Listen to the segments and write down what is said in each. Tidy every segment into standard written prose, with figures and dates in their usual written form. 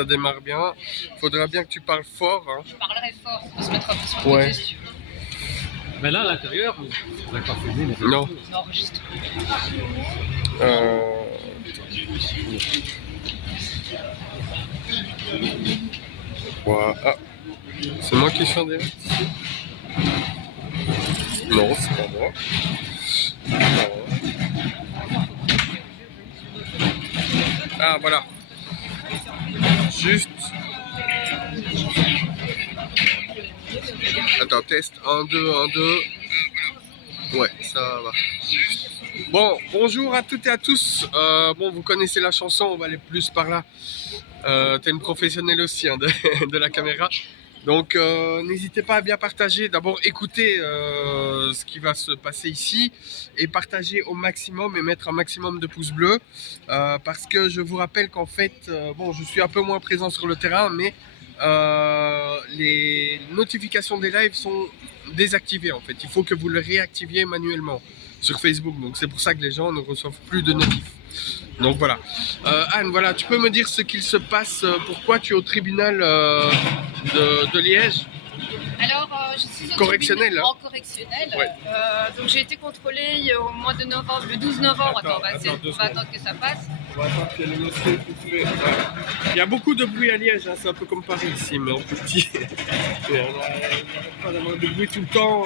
ça démarre bien. Faudra bien que tu parles fort. Hein. Je parlerai fort, on peut se mettre un peu sur le côté si tu veux. Mais là, à l'intérieur, on n'a pas filmé. Non. On enregistre. Voilà. Ah. C'est moi qui suis en direct. Non, c'est pas moi. Ah, voilà. Juste. Attends, test. 1, 2, 1, 2. Ouais, ça va. Bon, bonjour à toutes et à tous. Bon, vous connaissez la chanson, on va aller plus par là. T'es une professionnelle aussi hein, de la caméra. Donc, n'hésitez pas à bien partager. D'abord, écoutez ce qui va se passer ici et partager au maximum et mettre un maximum de pouces bleus. Parce que je vous rappelle qu'en fait, bon, je suis un peu moins présent sur le terrain, mais les notifications des lives sont désactivées en fait. Il faut que vous le réactiviez manuellement sur Facebook. Donc, c'est pour ça que les gens ne reçoivent plus de notifs. Donc voilà. Anne, voilà, tu peux me dire ce qu'il se passe, pourquoi tu es au tribunal de Liège? Alors, je suis au correctionnel, tribunal hein. en correctionnel. Ouais. Donc j'ai été contrôlée au mois de novembre, le 12 novembre. Attends, on va attendre que ça passe. On va attendre qu'il y ait le monsieur qui fait. Il y a beaucoup de bruit à Liège, hein. C'est un peu comme Paris ici, mais en plus petit. On n'arrête pas d'avoir du bruit tout le temps.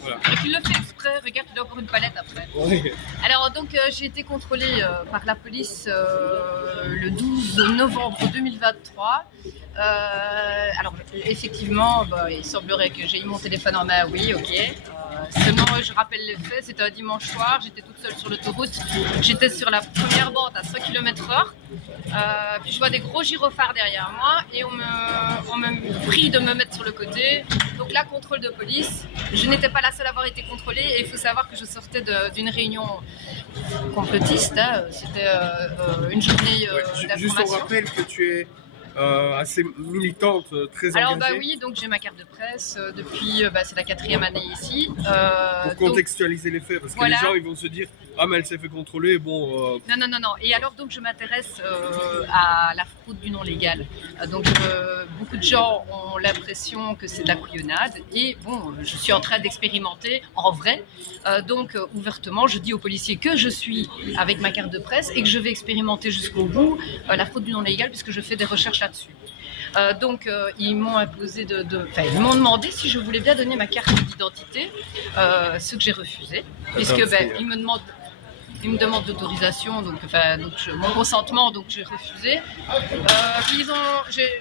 Voilà. Et tu le fais exprès, regarde, tu dois avoir une palette après. Ouais. Alors donc j'ai été contrôlée par la police le 12 novembre 2023. Alors effectivement, bah, il semblerait que j'ai eu mon téléphone en main, oui, ok. Seulement, je rappelle les faits, c'était un dimanche soir, j'étais toute seule sur l'autoroute, j'étais sur la première bande à 100 km/h, puis je vois des gros gyrophares derrière moi et on me prie de me mettre sur le côté. Donc là, contrôle de police, je n'étais pas la seule à avoir été contrôlée et il faut savoir que je sortais d'une réunion complotiste, hein. C'était une journée d'information. Juste on rappelle que tu es assez militante, très engagée. Alors bah oui, donc j'ai ma carte de presse depuis, c'est la 4e année ici. Pour contextualiser les faits, parce que voilà. les gens ils vont se dire ah mais elle s'est fait contrôler, bon... Non. Et alors donc je m'intéresse à la fraude du non légal. Donc beaucoup de gens ont l'impression que c'est de la couillonnade et bon, je suis en train d'expérimenter en vrai. Donc ouvertement, je dis aux policiers que je suis avec ma carte de presse et que je vais expérimenter jusqu'au bout la fraude du non légal puisque je fais des recherches là-dessus. Donc ils m'ont imposé ils m'ont demandé si je voulais bien donner ma carte d'identité, ce que j'ai refusé, puisque ils me demandent d'autorisation, donc mon consentement, donc j'ai refusé. Puis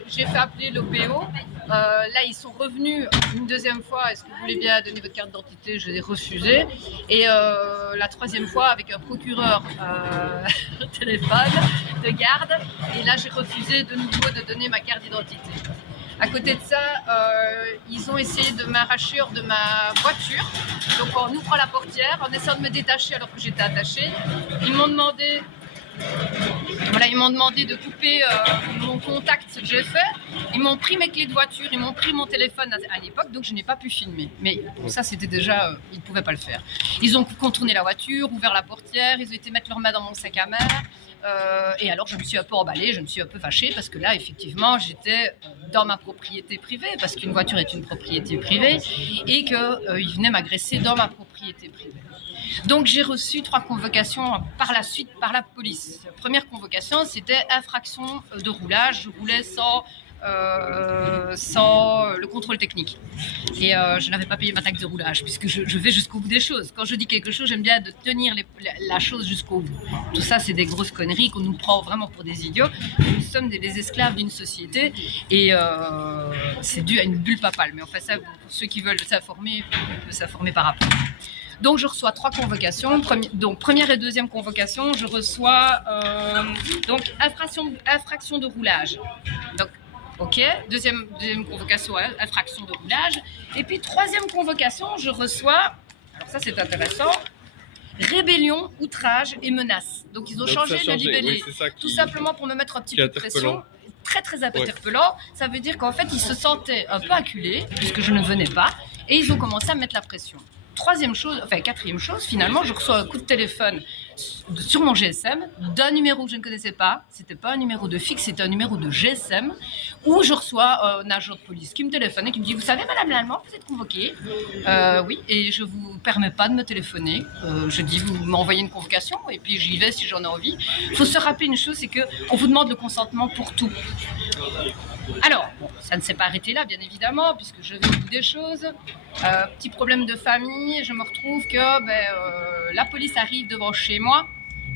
j'ai fait appeler l'OPO. Là, ils sont revenus une deuxième fois. Est-ce que vous voulez bien donner votre carte d'identité? Je l'ai refusé. Et la troisième fois, avec un procureur au téléphone de garde. Et là, j'ai refusé de nouveau de donner ma carte d'identité. À côté de ça, ils ont essayé de m'arracher hors de ma voiture. Donc en ouvrant la portière, en essayant de me détacher alors que j'étais attachée, ils m'ont demandé de couper mon contact, ce que j'ai fait. Ils m'ont pris mes clés de voiture, ils m'ont pris mon téléphone à l'époque, donc je n'ai pas pu filmer. Mais ça, c'était déjà, ils ne pouvaient pas le faire. Ils ont contourné la voiture, ouvert la portière, ils ont été mettre leurs mains dans mon sac à main. Et alors je me suis un peu emballée, je me suis un peu fâchée parce que là effectivement j'étais dans ma propriété privée parce qu'une voiture est une propriété privée et qu'ils venaient m'agresser dans ma propriété privée. Donc j'ai reçu 3 convocations par la suite par la police. La première convocation c'était infraction de roulage, je roulais sans le contrôle technique. Et je n'avais pas payé ma taxe de roulage, puisque je vais jusqu'au bout des choses. Quand je dis quelque chose, j'aime bien de tenir la chose jusqu'au bout. Tout ça, c'est des grosses conneries qu'on nous prend vraiment pour des idiots. Nous sommes les esclaves d'une société et c'est dû à une bulle papale. Mais enfin, ça, pour ceux qui veulent s'informer, on peut s'informer par rapport. Donc je reçois 3 convocations. Donc première et deuxième convocation, je reçois donc infraction de roulage. Donc ok, deuxième convocation, infraction de roulage. Et puis troisième convocation, je reçois, alors ça c'est intéressant, rébellion, outrage et menace. Donc ils ont changé le libellé, oui, tout simplement pour me mettre un petit peu de pression. Très interpellant. Ça veut dire qu'en fait ils se sentaient un peu acculés, puisque je ne venais pas, et ils ont commencé à me mettre la pression. quatrième chose, finalement, je reçois un coup de téléphone sur mon GSM d'un numéro que je ne connaissais pas. C'était pas un numéro de fixe, c'était un numéro de GSM où je reçois un agent de police qui me téléphone et qui me dit: vous savez, Madame Lallemand, vous êtes convoquée. Oui, et je vous permets pas de me téléphoner. Je dis: vous m'envoyez une convocation et puis j'y vais si j'en ai envie. Il faut se rappeler une chose, c'est que on vous demande le consentement pour tout. Alors, bon, ça ne s'est pas arrêté là, bien évidemment, puisque je vais au bout des choses. Petit problème de famille, je me retrouve que la police arrive devant chez moi.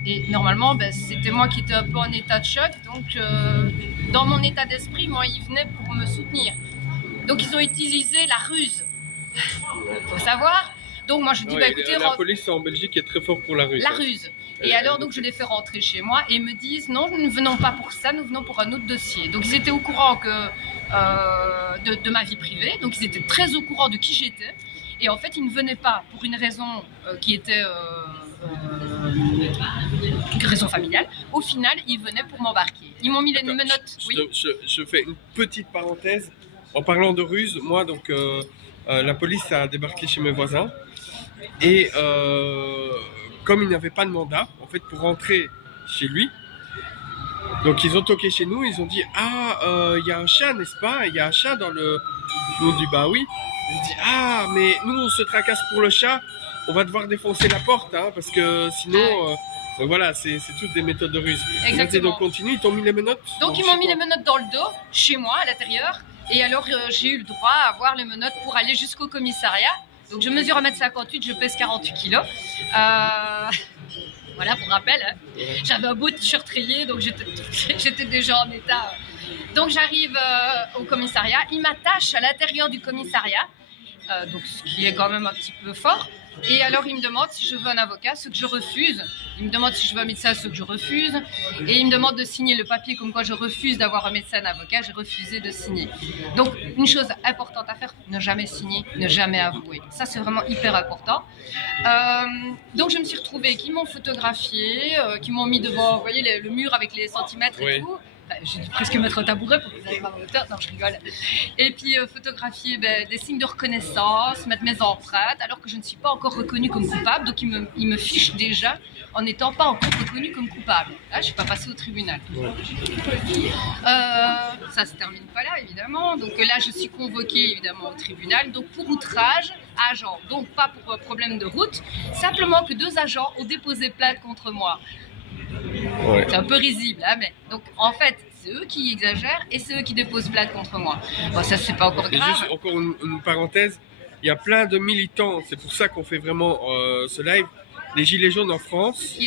Et normalement, c'était moi qui étais un peu en état de choc. Donc, dans mon état d'esprit, moi, ils venaient pour me soutenir. Donc, ils ont utilisé la ruse. Il faut savoir. Donc, moi, je dis: écoutez... La police en Belgique est très fort pour la ruse. La ruse. Et alors, donc, je les fais rentrer chez moi et ils me disent: non, nous ne venons pas pour ça, nous venons pour un autre dossier. Donc, ils étaient au courant de ma vie privée. Donc, ils étaient très au courant de qui j'étais. Et en fait, ils ne venaient pas pour une raison qui était une raison familiale. Au final, ils venaient pour m'embarquer. Ils m'ont mis les menottes. Je fais une petite parenthèse. En parlant de ruse, moi, donc, la police a débarqué chez mes voisins. Et comme ils n'avaient pas de mandat, en fait, pour rentrer chez lui, donc ils ont toqué chez nous, ils ont dit: ah, il y a un chat, n'est-ce pas? Il y a un chat dans le... Nous on dit: bah oui. Ils ont dit: ah, mais nous on se tracasse pour le chat, on va devoir défoncer la porte, hein, parce que sinon... voilà, c'est toutes des méthodes de ruse. Exactement. Donc continue, ils t'ont mis les menottes? Donc ils m'ont mis les menottes dans le dos, chez moi, à l'intérieur. Et alors j'ai eu le droit à avoir les menottes pour aller jusqu'au commissariat. Donc je mesure 1m58, je pèse 48 kg. Voilà, pour rappel, hein. J'avais un beau t-shirt rayé, donc j'étais déjà en état. Donc j'arrive au commissariat, il m'attache à l'intérieur du commissariat, donc ce qui est quand même un petit peu fort. Et alors il me demande si je veux un avocat, ce que je refuse. Il me demande si je veux un médecin, ce que je refuse. Et il me demande de signer le papier comme quoi je refuse d'avoir un médecin, un avocat. J'ai refusé de signer. Donc une chose importante à faire: ne jamais signer, ne jamais avouer. Ça, c'est vraiment hyper important. Donc je me suis retrouvée, qui m'ont photographié, qui m'ont mis devant, vous voyez, le mur avec les centimètres et tout. J'ai dû presque mettre un tabouret pour que vous arriviez à ma hauteur. Non, je rigole. Et puis photographier des signes de reconnaissance, mettre mes empreintes, alors que je ne suis pas encore reconnue comme coupable. Donc ils me fichent déjà en n'étant pas encore reconnue comme coupable. Là, je ne suis pas passée au tribunal. Ça se termine pas là, évidemment. Donc là, je suis convoquée évidemment au tribunal. Donc pour outrage à agent. Donc pas pour problème de route. Simplement que 2 agents ont déposé plainte contre moi. Ouais. C'est un peu risible, hein, mais donc en fait c'est eux qui exagèrent et c'est eux qui déposent plainte contre moi. Bon, ça c'est pas encore grave. Et juste encore une parenthèse, il y a plein de militants, c'est pour ça qu'on fait vraiment ce live, les gilets jaunes en France,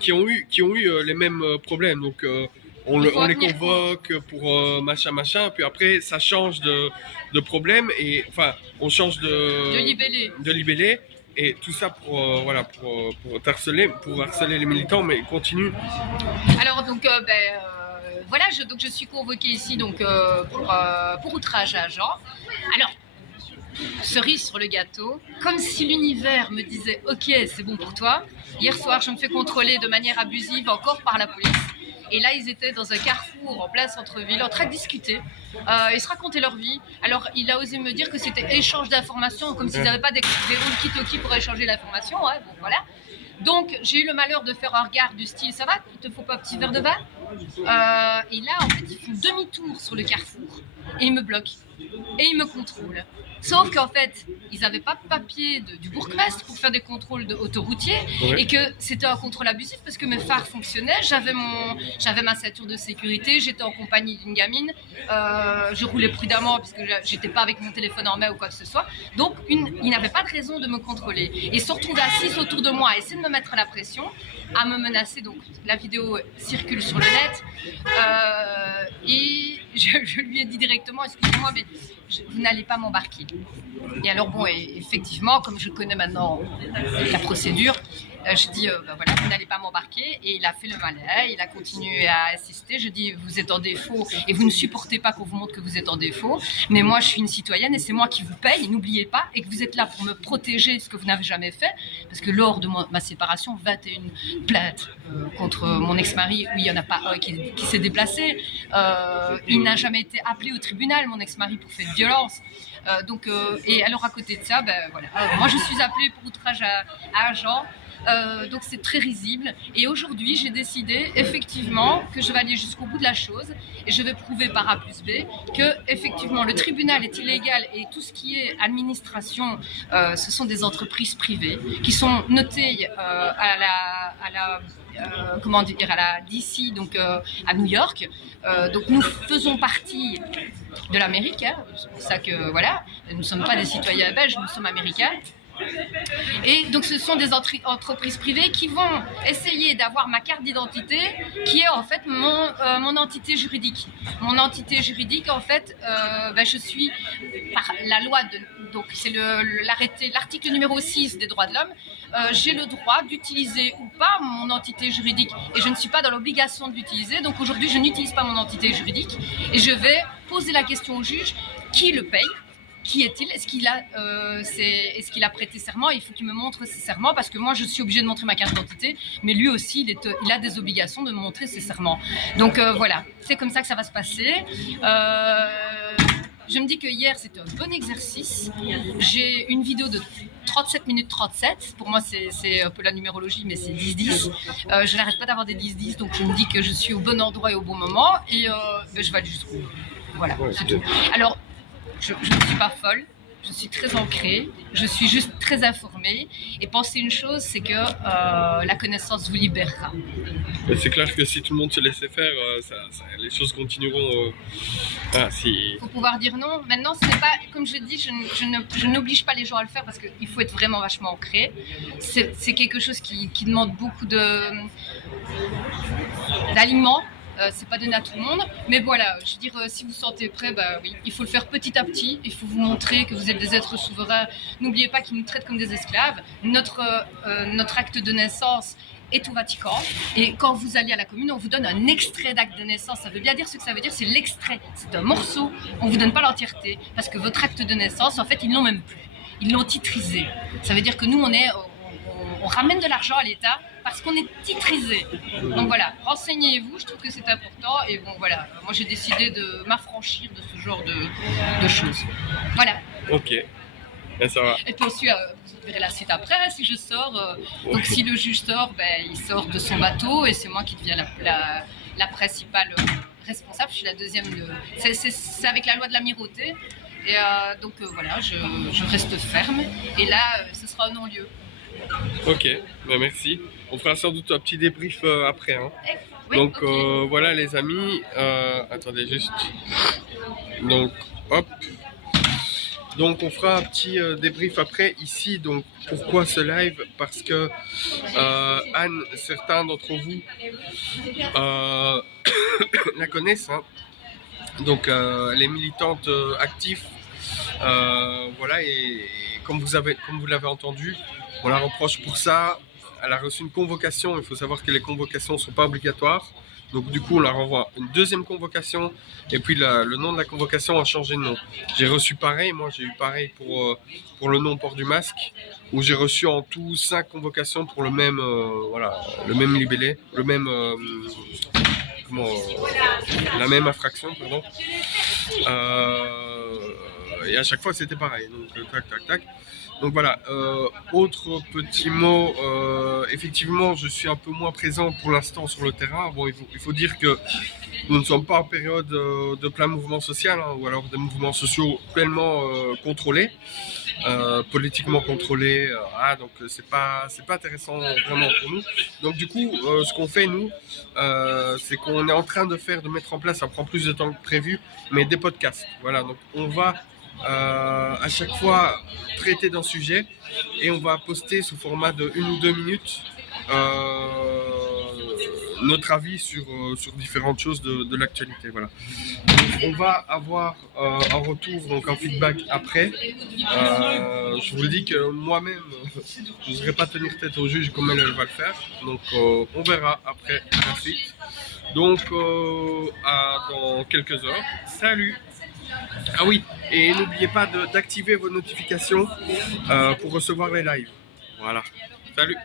qui ont eu les mêmes problèmes. Donc on les convoque pour machin, puis après ça change de problème et enfin on change de libellé. Et tout ça pour harceler les militants, mais continue. Alors donc voilà, je suis convoquée ici donc pour outrage à agent. Alors cerise sur le gâteau, comme si l'univers me disait: ok, c'est bon pour toi. Hier soir, je me fais contrôler de manière abusive encore par la police. Et là, ils étaient dans un carrefour en plein centre-ville, en train de discuter. Ils se racontaient leur vie. Alors, il a osé me dire que c'était échange d'informations, comme s'ils n'avaient pas des walkie-talkies pour échanger l'information. Ouais, bon, voilà. Donc, j'ai eu le malheur de faire un regard du style: ça va, il te faut pas un petit verre de vin? Et là, en fait, ils font demi-tour sur le carrefour et ils me bloquent et ils me contrôlent. Sauf qu'en fait, ils n'avaient pas de papier du bourgmestre pour faire des contrôles autoroutiers, et que c'était un contrôle abusif parce que mes phares fonctionnaient, j'avais ma ceinture de sécurité, j'étais en compagnie d'une gamine, je roulais prudemment puisque j'étais pas avec mon téléphone en main ou quoi que ce soit. Donc ils n'avaient pas de raison de me contrôler. Et ils se retrouvaient assis autour de moi à essayer de me mettre la pression, à me menacer. Donc la vidéo circule sur le net. Et je lui ai dit directement: excusez-moi, mais vous n'allez pas m'embarquer. Et alors bon, effectivement, comme je connais maintenant la procédure, Je dis, ben voilà, vous n'allez pas m'embarquer. Et il a fait le malin, il a continué à assister. Je dis, vous êtes en défaut et vous ne supportez pas qu'on vous montre que vous êtes en défaut. Mais moi, je suis une citoyenne et c'est moi qui vous paye. N'oubliez pas, et que vous êtes là pour me protéger, ce que vous n'avez jamais fait. Parce que lors de ma séparation, 21 plaintes contre mon ex-mari, où il n'y en a pas un qui s'est déplacé. Il n'a jamais été appelé au tribunal, mon ex-mari, pour fait de violence. Et alors à côté de ça, ben, voilà. Moi je suis appelée pour outrage à agent, donc c'est très risible. Et aujourd'hui j'ai décidé effectivement que je vais aller jusqu'au bout de la chose et je vais prouver par A plus B que effectivement le tribunal est illégal et tout ce qui est administration, ce sont des entreprises privées qui sont notées à la DC, donc à New York. Donc nous faisons partie de l'Amérique, hein. C'est pour ça que voilà, nous ne sommes pas des citoyens belges, nous sommes américains. Et donc ce sont des entreprises privées qui vont essayer d'avoir ma carte d'identité qui est en fait mon entité juridique. Mon entité juridique en fait, je suis par la loi, donc c'est l'article numéro 6 des droits de l'homme, j'ai le droit d'utiliser ou pas mon entité juridique et je ne suis pas dans l'obligation de l'utiliser. Donc aujourd'hui je n'utilise pas mon entité juridique et je vais poser la question au juge, qui le paye? Qui est-il? Est-ce qu'il a prêté serment? Il faut qu'il me montre ses serments parce que moi je suis obligée de montrer ma carte d'identité, mais lui aussi il a des obligations de me montrer ses serments. Donc voilà, c'est comme ça que ça va se passer. Je me dis que hier c'était un bon exercice. J'ai une vidéo de 37 minutes 37. Pour moi c'est un peu la numérologie, mais c'est 10-10. Je n'arrête pas d'avoir des 10-10, donc je me dis que je suis au bon endroit et au bon moment et je vais aller jusqu'au bout. Voilà, c'est tout. Alors je ne suis pas folle, je suis très ancrée, je suis juste très informée et pensez une chose, c'est que la connaissance vous libérera. C'est clair que si tout le monde se laissait faire, les choses continueront. Il faut pouvoir dire non. Maintenant, ce n'est pas, comme je dis, je n'oblige pas les gens à le faire parce qu'il faut être vraiment vachement ancré. C'est quelque chose qui demande beaucoup d'aliments. C'est pas donné à tout le monde, mais voilà, je veux dire, si vous sentez prêt, bah oui, il faut le faire petit à petit, il faut vous montrer que vous êtes des êtres souverains. N'oubliez pas qu'ils nous traitent comme des esclaves. Notre acte de naissance est au Vatican, et quand vous allez à la commune, on vous donne un extrait d'acte de naissance. Ça veut bien dire ce que ça veut dire, c'est l'extrait, c'est un morceau, on vous donne pas l'entièreté, parce que votre acte de naissance, en fait, ils l'ont même plus, ils l'ont titrisé. Ça veut dire que nous, on ramène de l'argent à l'État parce qu'on est titrisé. Donc voilà, renseignez-vous, je trouve que c'est important. Et bon voilà, moi j'ai décidé de m'affranchir de ce genre de choses. Voilà. Ok, ben, ça va. Et puis ensuite, vous verrez la suite après, si je sors. Donc si le juge sort, il sort de son bateau et c'est moi qui deviens la principale responsable. Je suis la deuxième. C'est avec la loi de l'amirauté. Et donc voilà, je reste ferme. Et là, ce sera un non-lieu. Ok, ben merci. On fera sans doute un petit débrief après. Hein. Oui, donc okay. voilà les amis. Attendez juste. Donc hop. Donc on fera un petit débrief après ici. Donc pourquoi ce live? Parce que Anne, certains d'entre vous la connaissent. Hein. Donc elle est militante active. Voilà, et comme vous l'avez entendu, on la reproche pour ça. Elle a reçu une convocation. Il faut savoir que les convocations ne sont pas obligatoires. Donc du coup, on la renvoie une deuxième convocation. Et puis le nom de la convocation a changé de nom. J'ai reçu pareil. Moi, j'ai eu pareil pour le non-port du masque. Où j'ai reçu en tout 5 convocations pour le même libellé. Le même... la même infraction, pardon. Et à chaque fois, c'était pareil. Donc, tac, tac, tac. Donc voilà, autre petit mot, effectivement je suis un peu moins présent pour l'instant sur le terrain. Bon, il faut dire que nous ne sommes pas en période de plein mouvement social, hein, ou alors des mouvements sociaux pleinement contrôlés, politiquement contrôlés, donc c'est pas intéressant vraiment pour nous. Donc du coup, ce qu'on fait nous, c'est qu'on est en train de mettre en place, ça prend plus de temps que prévu, mais des podcasts. Voilà, donc on va à chaque fois traiter d'un sujet et on va poster sous format de 1 ou 2 minutes notre avis sur différentes choses de l'actualité. Voilà. On va avoir un retour, donc un feedback après. Je vous dis que moi-même, je n'oserais pas tenir tête au juge comme elle va le faire. Donc on verra après la suite. Donc dans quelques heures. Salut! Ah oui, et n'oubliez pas d'activer vos notifications pour recevoir les lives. Voilà. Salut!